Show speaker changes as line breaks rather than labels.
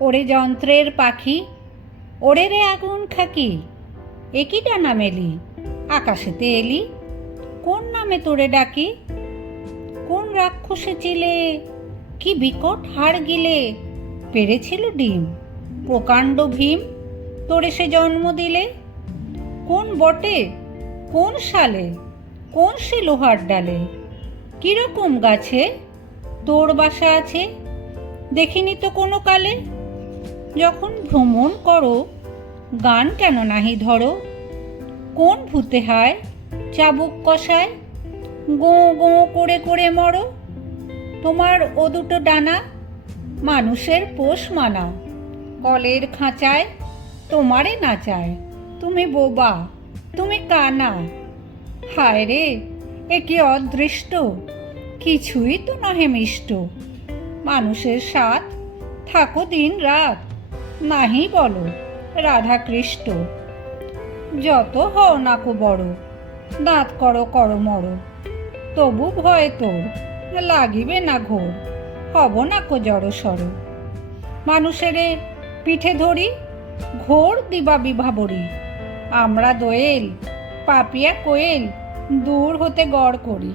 ওরে যন্ত্রের পাখি ওরে রে আগুন খাকি একই ডানা মেলি আকাশেতে এলি? কোন নামে তোরে ডাকি? কোন রাক্ষসে চিলে? কি বিকট হাড় গিলে? পেরেছিল ডিম, প্রকাণ্ড ভীম, তোরে সে জন্ম দিলে? কোন বটে? কোন সালে কোন সে লোহার ডালে? কীরকম গাছে? তোর বাসা আছে? দেখিনি তো কোনো কালে? যখন ভ্রমণ করো, গান কেন নাহি ধরো? কোন ভূতে হায়? চাবুক কষায়? গো গো করে করে মরো? তোমার ও দুটো ডানা মানুষের পোষ মানা কলের খাঁচায় তোমারে নাচায় তুমি বোবা, তুমি কানা। হায় রে, এ কি অদৃষ্ট? কিছুই তো নহে মিষ্ট। মানুষের সাথ থাকো দিন রাত। নাহি বলো রাধা কৃষ্ট যত হও নাকো বড়, দাঁত করো করো মরো, তবু ভয় তোর, লাগিবে না ঘোর, হব না কো জড় সর। মানুষেরে পিঠে ধরি, ঘোর দিবা বিভাবরী আমরা দোয়েল, পাপিয়া কোয়েল, দূর হতে গড় করি।